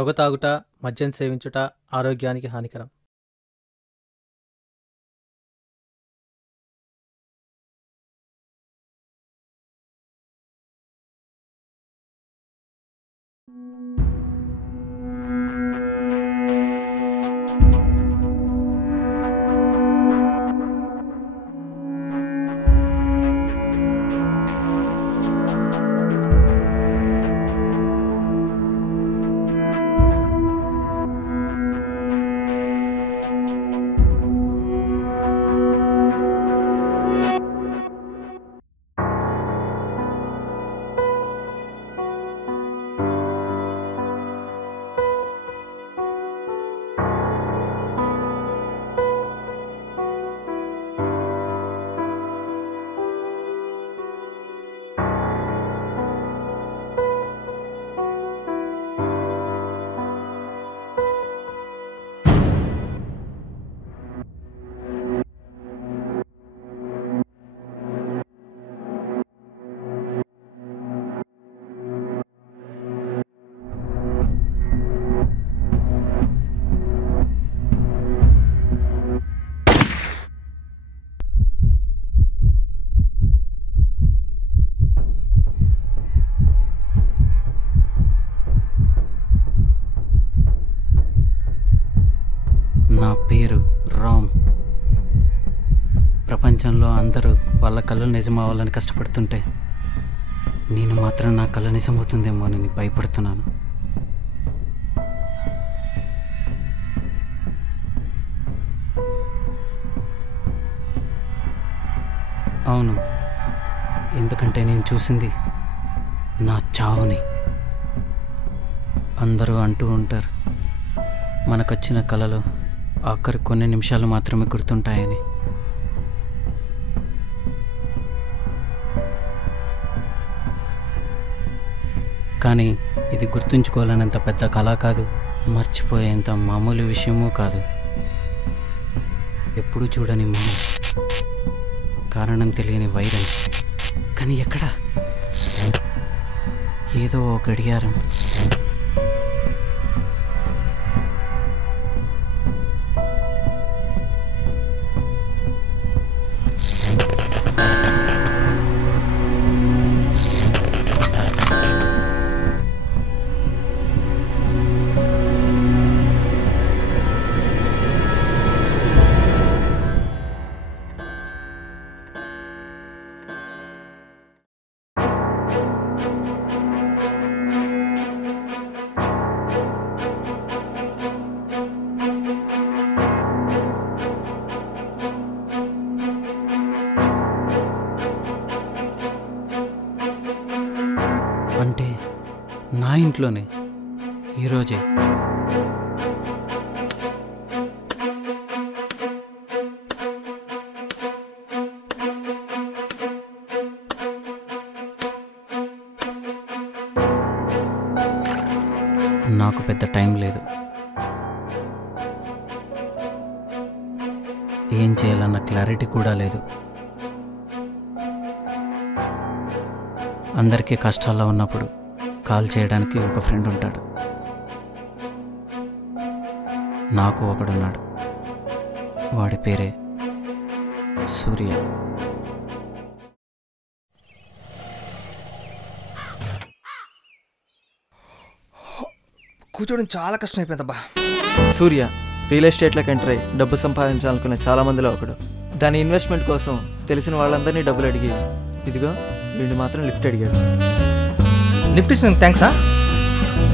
పొగ తాగుట, మద్యం సేవించుట ఆరోగ్యానికి హానికరం. నా పేరు రామ్. ప్రపంచంలో అందరూ వాళ్ళ కళ్ళు నిజమవ్వాలని కష్టపడుతుంటే నేను మాత్రం నా కళ నిజమవుతుందేమో అని భయపడుతున్నాను. అవును, ఎందుకంటే నేను చూసింది నా చావుని. అందరూ అంటూ ఉంటారు మనకొచ్చిన కళలు ఆఖరి కొన్ని నిమిషాలు మాత్రమే గుర్తుంటాయని. కానీ ఇది గుర్తుంచుకోవాలనేంత పెద్ద కళ కాదు, మర్చిపోయేంత మామూలు విషయమూ కాదు. ఎప్పుడూ చూడని మనం, కారణం తెలియని వైరం. కానీ ఎక్కడ? ఏదో ఓ గడియారం. అంటే నా ఇంట్లోనే ఈరోజే. నాకు పెద్ద టైం లేదు. ఏం చేయాలన్న క్లారిటీ కూడా లేదు. అందరికీ కష్టాల్లో ఉన్నప్పుడు కాల్ చేయడానికి ఒక ఫ్రెండ్ ఉంటాడు. నాకు ఒకడున్నాడు. వాడి పేరే సూర్య. కూర్చోవడం చాలా కష్టం అయిపోయిందబ్బా. సూర్య రియల్ ఎస్టేట్లోకి ఎంటర్ అయ్యి డబ్బు సంపాదించాలనుకునే చాలామందిలో ఒకడు. దాని ఇన్వెస్ట్మెంట్ కోసం తెలిసిన వాళ్ళందరినీ డబ్బులు అడిగి, ఇదిగో వీళ్ళు మాత్రం లిఫ్ట్ అడిగాడు. లిఫ్ట్ ఇచ్చిన థ్యాంక్సా?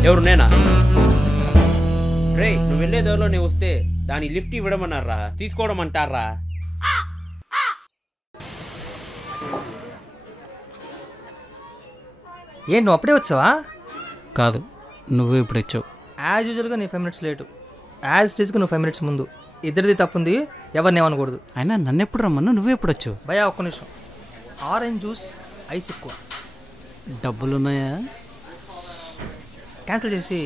ఎవరు నేనా? రే, నువ్వు వెళ్ళే దారిలో నేను వస్తే దాని లిఫ్ట్ ఇవ్వడమన్నారా, తీసుకోవడం అంటారా? ఏంటి నువ్వు అప్పుడే వచ్చావా? కాదు, నువ్వు ఇప్పుడు వచ్చావు. యాజ్ యూజువల్గా నీ 5 minutes లేటు, యాజ్ ఇట్ ఈస్గా నువ్వు 5 minutes ముందు. ఇద్దరిది తప్పుంది, ఎవరిని ఏమనకూడదు. అయినా నన్ను ఎప్పుడు రమ్మన్నా, నువ్వు ఎప్పుడు వచ్చావు? భయా ఒక్క నిమిషం. ఆరెంజ్ జ్యూస్ ఐస్ ఎక్కువ. డబ్బులున్నాయా? క్యాన్సిల్ చేసి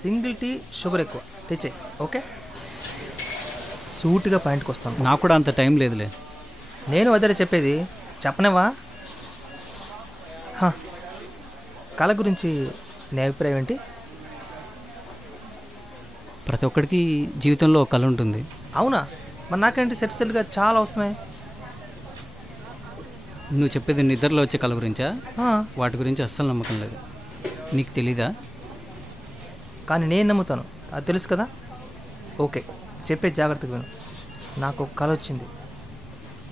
సింగిల్ టీ షుగర్ ఎక్కువ తెచ్చే. ఓకే, సూట్గా పాయింట్కి వస్తాను. నాకు కూడా అంత టైం లేదులే. నేను అదే చెప్పేది, చెప్పనేవా? కళ గురించి నీ అభిప్రాయం ఏంటి? ప్రతి ఒక్కడికి జీవితంలో ఒక కళ ఉంటుంది. అవునా? మరి నాకేంటి సెట్గా చాలా వస్తున్నాయి. నువ్వు చెప్పేది నిద్రలో వచ్చే కళ గురించా? ఆ, వాటి గురించి అస్సలు నమ్మకం లేదు. నీకు తెలీదా? కానీ నేను నమ్ముతాను, అది తెలుసు కదా. ఓకే, చెప్పే జాగ్రత్తగా విను. నాకు ఒక కళ వచ్చింది.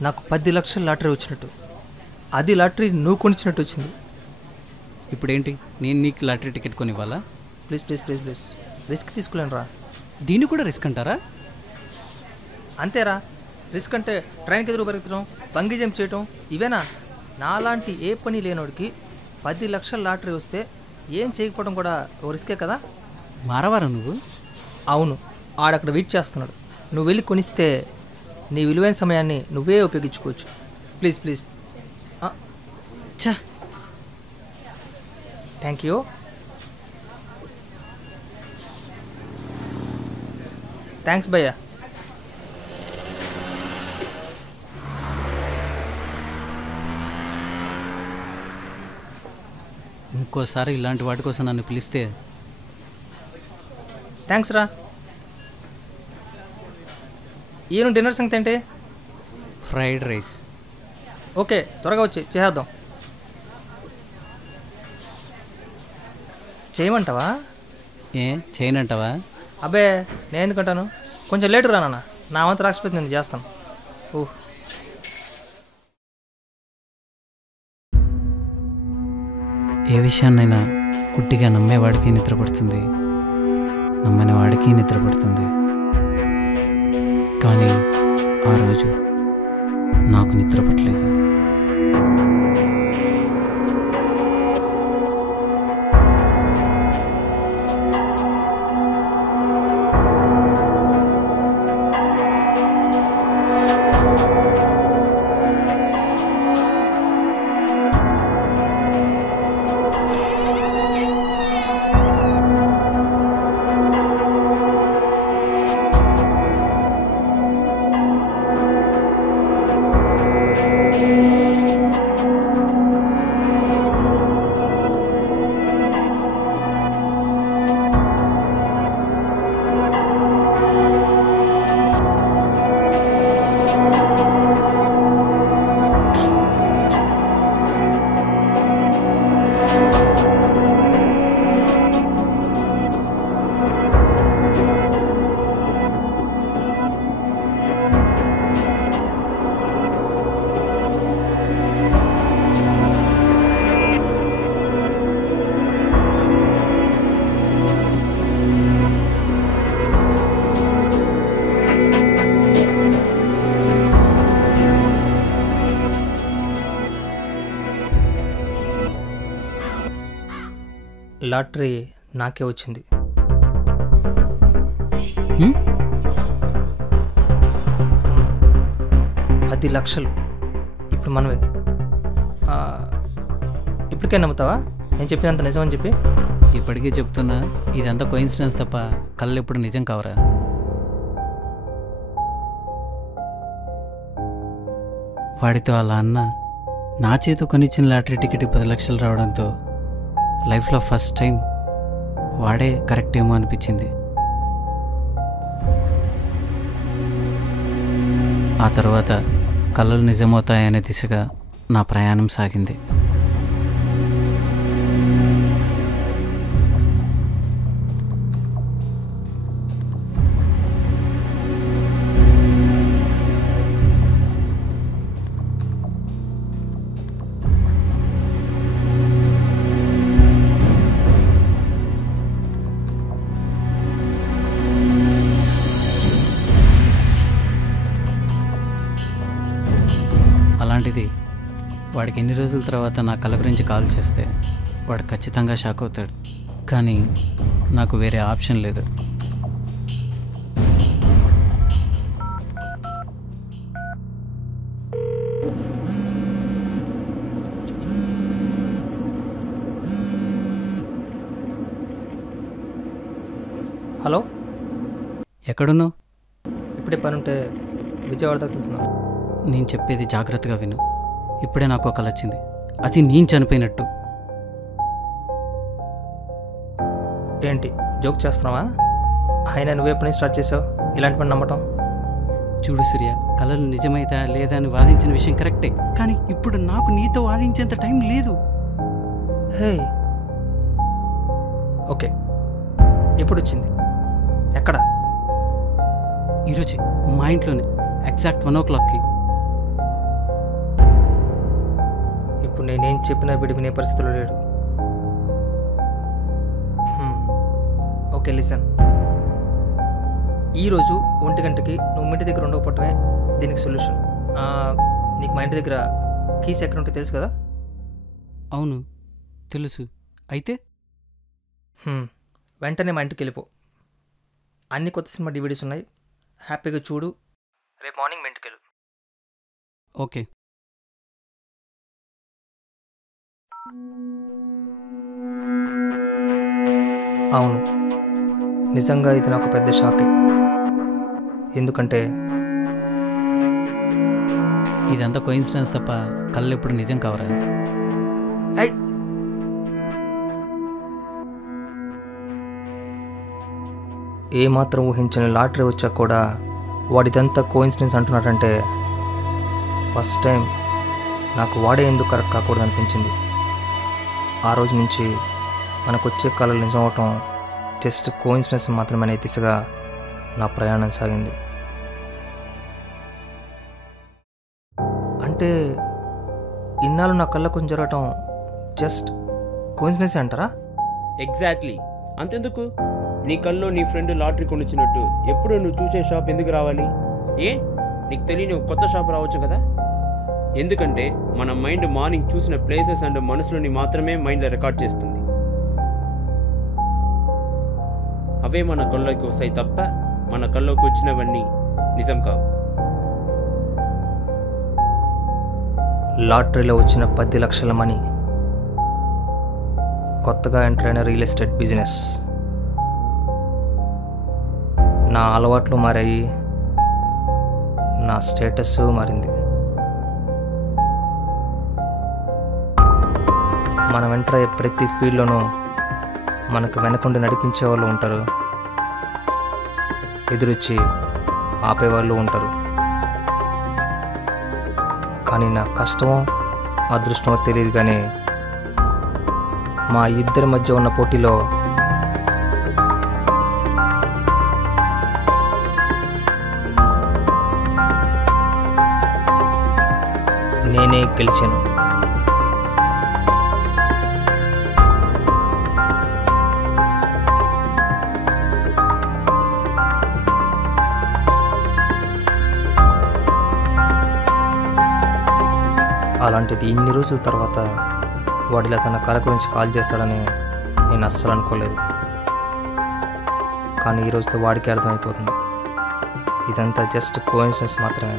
నాకు 10 లక్షల లాటరీ వచ్చినట్టు. అది లాటరీ నువ్వు కొనిచ్చినట్టు వచ్చింది. ఇప్పుడేంటి, నేను నీకు లాటరీ టికెట్ కొనివ్వాలా? Please please please please, risk తీసుకోలేను రా. దీన్ని కూడా రిస్క్ అంటారా? అంతేరా, రిస్క్ అంటే ట్రైన్కి ఎదురు పెరుగుతడం, బంగీ జంప్ చేయటం, ఇవేనా? నాలాంటి ఏ పని లేనోడికి 10 లక్షల లాటరీ వస్తే ఏం చేయకపోవడం కూడా ఓ రిస్కే కదా. మారవారా నువ్వు? అవును, ఆడక్కడ వెయిట్ చేస్తున్నాడు. నువ్వు వెళ్ళి కొనిస్తే నీ విలువైన సమయాన్ని నువ్వే ఉపయోగించుకోవచ్చు. Please please. ఛా, థ్యాంక్ యూ. థ్యాంక్స్ భయ్యా. ఇంకోసారి ఇలాంటి వాటి కోసం నన్ను పిలిస్తే థ్యాంక్స్ రా. ఈయన డిన్నర్ సంగతి ఏంటి? Fried rice. ఓకే, త్వరగా వచ్చి చేద్దాం. చేయమంటావా? ఏ చేయనంటావా? అబ్బే, నేను ఎందుకంటాను, కొంచెం లేటు రా నాన్న. నా వంతు రాకపోతే నేను చేస్తాను. ఓహ్, ఏ విషయాన్నైనా గుడ్డిగా నమ్మేవాడికి నిద్రపడుతుంది, నమ్మని వాడికి నిద్రపడుతుంది. కానీ ఆ రోజు నాకు నిద్ర పట్టలేదు. లాటరీ నాకే వచ్చింది. హ్మ్? 10 లక్షలు ఇప్పుడు మనవే. ఇప్పటికే నమ్ముతావా నేను చెప్పినంత నిజమని చెప్పి? ఇప్పటికీ చెప్తున్నా, ఇదంతా కోయిన్సిడెన్స్ తప్ప కళ్ళు ఎప్పుడు నిజం కావరా? వాడితో అలా అన్న నా చేతితో కొనిచ్చిన లాటరీ టికెట్ 10 లక్షలు రావడంతో లైఫ్లో ఫస్ట్ టైం వాడే కరెక్ట్ ఏమో అనిపించింది. ఆ తర్వాత కళలు నిజమవుతాయనే దిశగా నా ప్రయాణం సాగింది. అలాంటిది వాడికి ఎన్ని రోజుల తర్వాత నా కళ గురించి కాల్ చేస్తే వాడు ఖచ్చితంగా షాక్ అవుతాడు. కానీ నాకు వేరే ఆప్షన్ లేదు. హలో, ఎక్కడున్నావు? ఇప్పుడే పని ఉంటే విజయవాడ దాకా వెళ్తున్నాను. నేను చెప్పేది జాగ్రత్తగా విను. ఇప్పుడే నాకు కల వచ్చింది, అది నేను చనిపోయినట్టు. ఏంటి జోక్ చేస్తున్నావా? అయినా నువ్వే పని స్టార్ట్ చేసావు ఇలాంటివన్నీ నమ్మటం? చూడు సూర్య, కళలు నిజమైతా లేదా అని వాదించిన విషయం కరెక్టే, కానీ ఇప్పుడు నాకు నీతో వాదించేంత టైం లేదు. హే ఓకే, ఎప్పుడు వచ్చింది? ఎక్కడ? ఈరోజే మా ఇంట్లోనే, ఎగ్జాక్ట్ 1 o'clock. ఇప్పుడు నేనేం చెప్పినా వీడి వినే పరిస్థితుల్లో లేడు. ఓకే లిసన్, ఈరోజు 1 గంటకి నువ్వు ఇంటి దగ్గర ఉండకపోవటమే దీనికి సొల్యూషన్. నీకు మా ఇంటి దగ్గర కీస్ ఎక్కడ ఉంటే తెలుసు కదా? అవును తెలుసు. అయితే వెంటనే మా ఇంటికి వెళ్ళిపో. అన్ని కొత్త సినిమా డివిడీస్ ఉన్నాయి, హ్యాపీగా చూడు. రేపు మార్నింగ్ మా ఇంటికి వెళ్ళు. ఓకే. అవును, నిజంగా ఇది నాకు పెద్ద షాకే. ఎందుకంటే ఇదంతా కోయిన్సిడెన్స్ తప్ప కళ్ళు ఎప్పుడు నిజం కావరా? ఏమాత్రం ఊహించని లాటరీ వచ్చాక కూడా వాడిదంతా కోయిన్సిడెన్స్ అంటున్నాడంటే ఫస్ట్ టైం నాకు వాడే ఎందుకు కరెక్ట్ కాకూడదు అనిపించింది. ఆ రోజు నుంచి మనకు వచ్చే కళలు నిజం అవటం జస్ట్ కోయిన్సిడెన్స్ మాత్రమే అనే దిశగా నా ప్రయాణం సాగింది. అంటే ఇన్నాళ్ళు నా కళ్ళ కొంచెం జరగటం జస్ట్ కోయిన్సిడెన్స్ అంటారా? ఎగ్జాక్ట్లీ. అంతెందుకు, నీ కల్లో నీ ఫ్రెండ్ లాటరీ కొనిచ్చినట్టు ఎప్పుడు నువ్వు చూసే షాప్ ఎందుకు రావాలి? నీకు తెలియని ఒక కొత్త షాప్ రావచ్చు కదా. ఎందుకంటే మన మైండ్ మార్నింగ్ చూసిన ప్లేసెస్ అండ్ మనుషులని మాత్రమే మైండ్లో రికార్డ్ చేస్తుంది. అవే మన కళ్ళలోకి వస్తాయి తప్ప మన కళ్ళలోకి వచ్చినవన్నీ నిజం కావు. లాటరీలో వచ్చిన 10 లక్షల మనీ, కొత్తగా ఎంటర్ అయిన రియల్ ఎస్టేట్ బిజినెస్, నా అలవాట్లు మారాయి, నా స్టేటస్ మారింది. మనం ఎంటర్ అయ్యే ప్రతి ఫీల్డ్లోనూ మనకు వెనకుండి నడిపించే వాళ్ళు ఉంటారు, ఎదురొచ్చి ఆపేవాళ్ళు ఉంటారు. కానీ నా కష్టమో అదృష్టమో తెలియదు, కానీ మా ఇద్దరి మధ్య ఉన్న పోటీలో నేనే గెలిచాను. అలాంటిది ఇన్ని రోజుల తర్వాత వాడిలా తన కళ గురించి కాల్ చేస్తాడని నేను అస్సలు అనుకోలేదు. కానీ ఈరోజుతో వాడికి అర్థమైపోతుంది ఇదంతా జస్ట్ కోయిన్సిడెన్స్ మాత్రమే.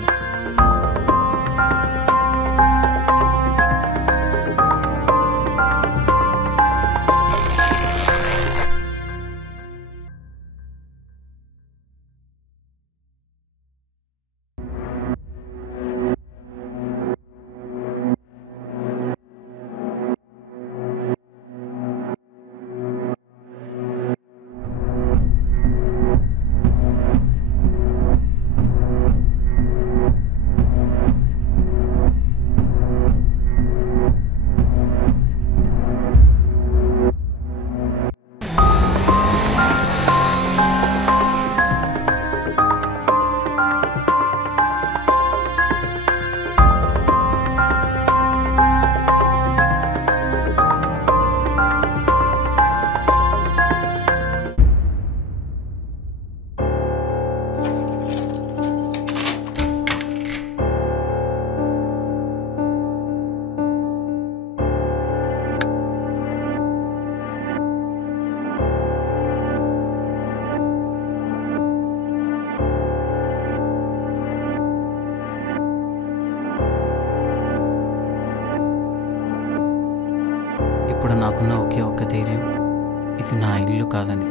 ఇప్పుడు నాకున్న ఒకే ఒక్క ధైర్యం, ఇది నా ఇల్లు కాదని.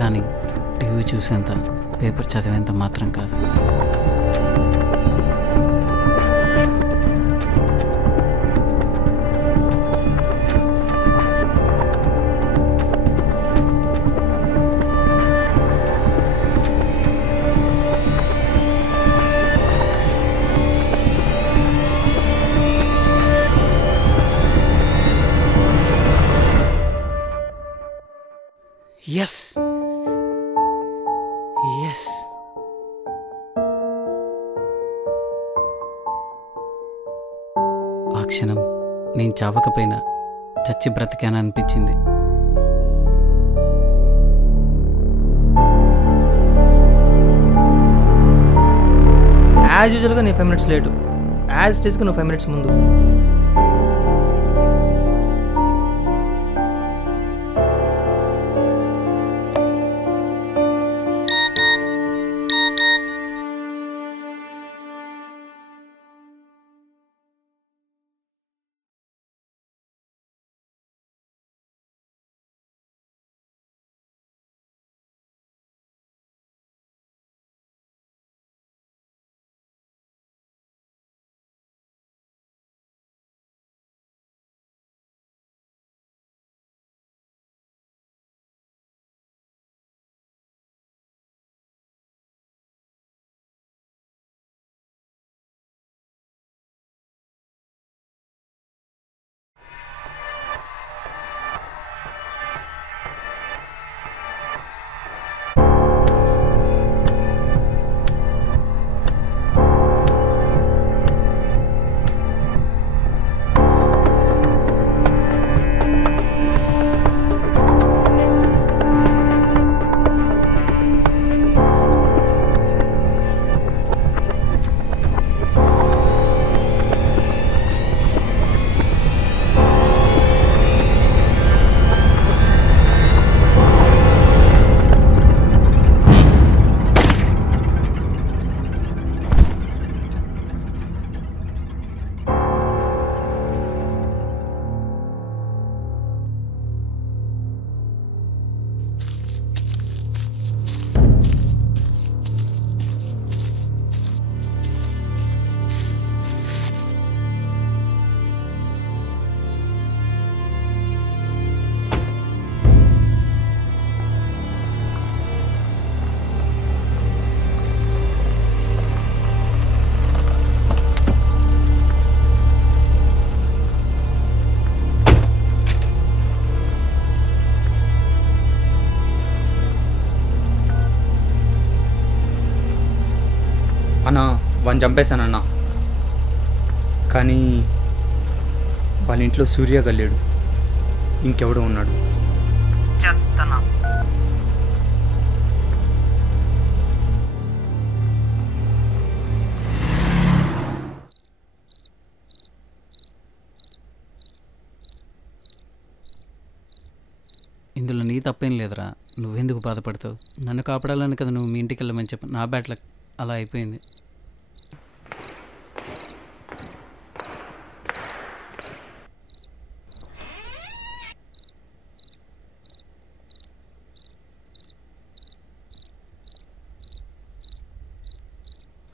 కానీ టీవీ చూసేంత, పేపర్ చదివేంత మాత్రం కాదు. Yes yes. ఆ క్షణం నేను చావకపోయినా చచ్చి బ్రతికాననిపించింది. యాజ్ యూజువల్గా నీ 5 minutes లేటు, యాజ్ ఇట్ ఈస్గా నువ్వు 5 minutes ముందు. అన్నా వాడిని చంపేశానన్నా, కానీ వాళ్ళ ఇంట్లో సూర్య గల్లేడు, ఇంకెవడో ఉన్నాడు. ఇందులో నీ తప్పేం లేదురా, నువ్వెందుకు బాధపడతావు? నన్ను కాపాడాలని కదా నువ్వు మీ ఇంటికి వెళ్ళమని చెప్పి, నా బ్యాట్ లక్ అలా అయిపోయింది.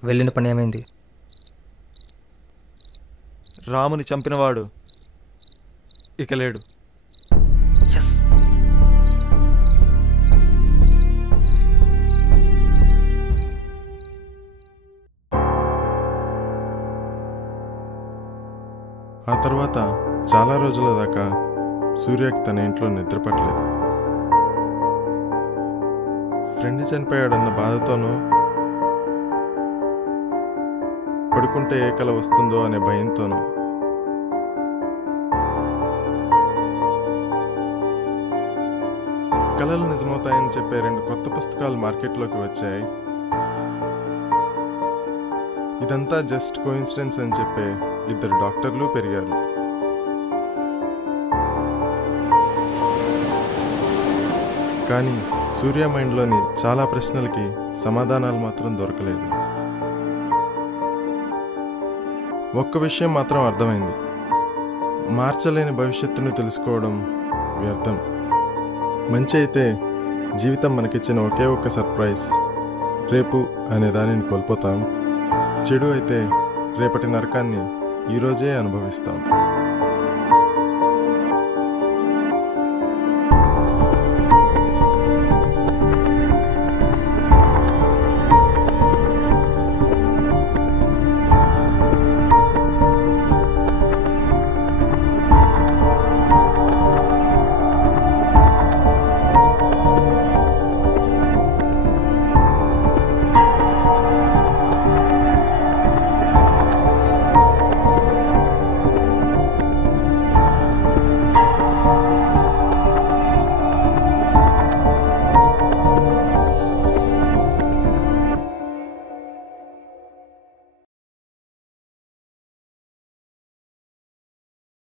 వెళ్ళిన పని ఏమైంది? రాముని చంపినవాడు ఇక లేడు. ఆ తర్వాత చాలా రోజుల దాకా సూర్యకి తన ఇంట్లో నిద్ర పట్టలేదు. ఫ్రెండ్ చనిపోయాడన్న బాధతోనూ, పడుకుంటే ఏ కల వస్తుందో అనే భయంతోనూ కలలు నిజమవుతాయని చెప్పే 2 కొత్త పుస్తకాలు మార్కెట్లోకి వచ్చాయి. ఇదంతా జస్ట్ కోఇన్సిడెన్స్ అని చెప్పే 2 డాక్టర్లు పెరిగారు. కానీ సూర్య మైండ్లోని చాలా ప్రశ్నలకి సమాధానాలు మాత్రం దొరకలేదు. ఒక్క విషయం మాత్రం అర్థమైంది: మార్చలేని భవిష్యత్తును తెలుసుకోవడం వ్యర్థం. మంచి అయితే జీవితం మనకిచ్చిన ఒకే ఒక్క సర్ప్రైజ్, రేపు అనే దానిని కోల్పోతాం. చెడు అయితే రేపటి నరకాన్ని ఈరోజే అనుభవిస్తాం.